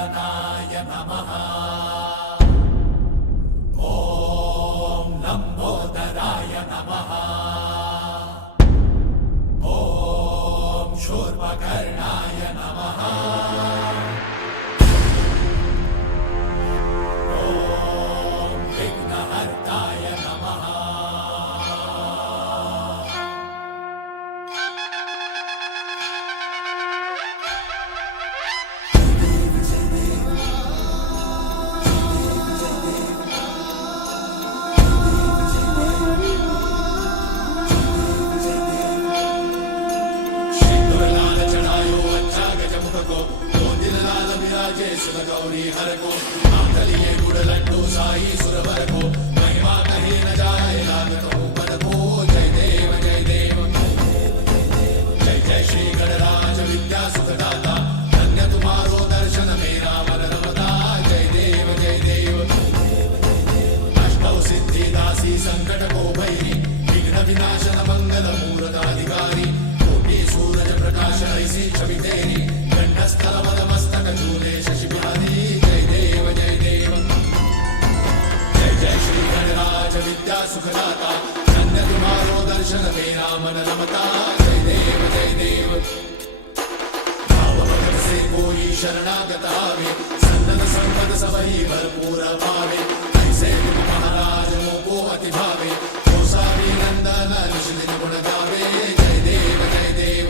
गजाननाय नमः। ॐ लम्बोदराय नमः। ॐ शूर्पकर्णाय नमः। ॐ विघ्नहर्ताय नमः। गौरी हर को आंगलिये गुड़ लड्डू साई सुरवर को महिमा कहीं न जाए लागत ऊपर को। जय देव जय देव जय जय श्री गणराज विद्या सुखदाता। धन्य तुम्हारो दर्शन मेरा मन रमता। जय देव जय देव अष्टौ सिद्धि दासी संकट को भैरी विघ्न विनाशन मंगल मूर्त अधिकारी। कोटि सूरज प्रकाश ऐसी छवि तेरी कंठस्थल मद मस्तक झूले शशि बिहारी। जय देव जय देव जय जय श्री गणराज विद्या सुखदाता। धन्य तुम्हारो दर्शन मेरा मन रमता। जय देव जय देव भाव भगत से कोई शरणागत आवे। सन्नत संपद सबही भरपूर पावे। ऐसे तुम महाराज मोको अति भावे। गोसावी नंदन निश दिन गुण गावे। जय देव जय देव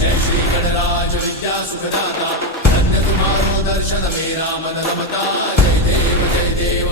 जय श्री गणराज विद्या सुखदाता। धन्य तुम्हारो दर्शन मेरा मन रमता। जय देव जय देव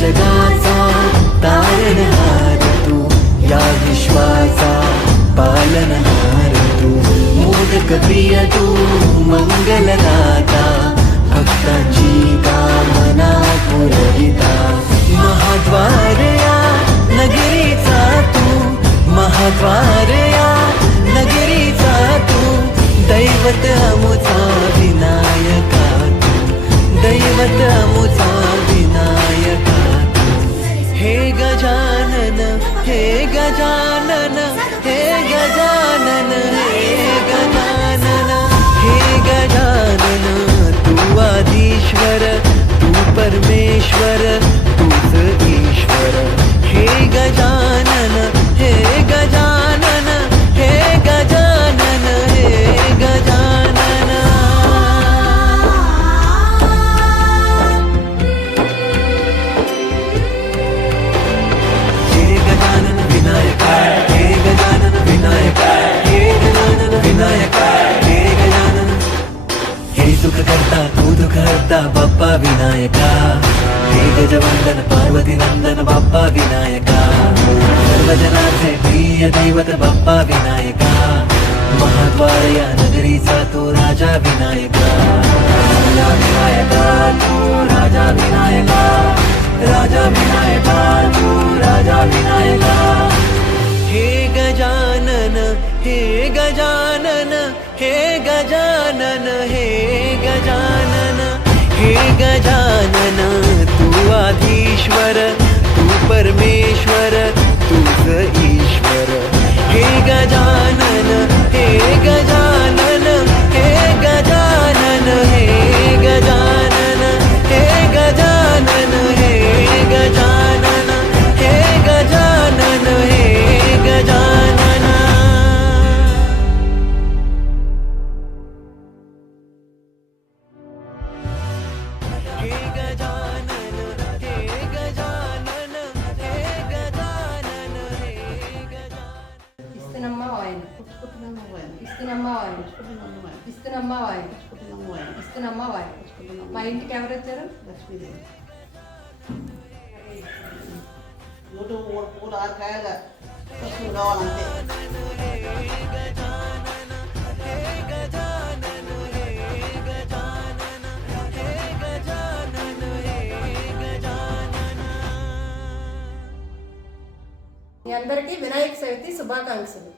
जगाचा तारणहार तू, या विश्वाचा पालनहार तू, मोदक प्रिय तू, मंगलदाता, भक्तांची कामना पुरविता. महाद्वार या नगरीचा तू, महाद्वार या नगरीचा तू, दैवत अमुचा विनायका तू, दैवत अमुचा विनायका तू. हे गजानन, हे गजानन, हे गजानन, हे गजानन, हे गजानन, तू आदिश्वर, तू परमेश्वर, तूच ईश्वर. हे गजानन, हे गजानन, हे गजानन, हे गजानन. हे गजानन विनायका, हे गजानन विनायका, हे गजानन विनायका, हे गजानन. हे सुख करता तू दुःख हरता बाप्पा विनायका. हे गजवंदन पार्वती नंदन बाप्पा विनायका. सर्वजनाचे प्रिय दैवत बाप्पा विनायका. महाद्वार या नगरीचा तू राजा विनायका. राजा विनायका तू राजा विनायका. राजा विनायका तू राजा विनायका. हे गजानन, हे गजानन, हे गजानन, हे गजानन, हे गजानन, तू आधीश्वर, तू परमेश्वर, तूच ईश्वर. हे गजानन, हे गजानन, हे गजानन, हे गजानन, हे गजानन, हे गजानन, हे गजानन, हे गजानन. हे गजानन, हे गजानन, हे गजानन, हे गजानन. ఇస్తున్నమ్మా వాయిన్ ఇస్తున్నమ్మా వాయిన్ ఇస్తున్నమ్మా వాయిన్ ఇస్తున్నమ్మా వాయిన్. మా ఇంటికి ఎవరు వచ్చారు? లక్ష్మీదేవి నూట 3 కాయలుగా పసుపు కావాలంతే. మీ అందరికీ వినాయక చవితి శుభాకాంక్షలు.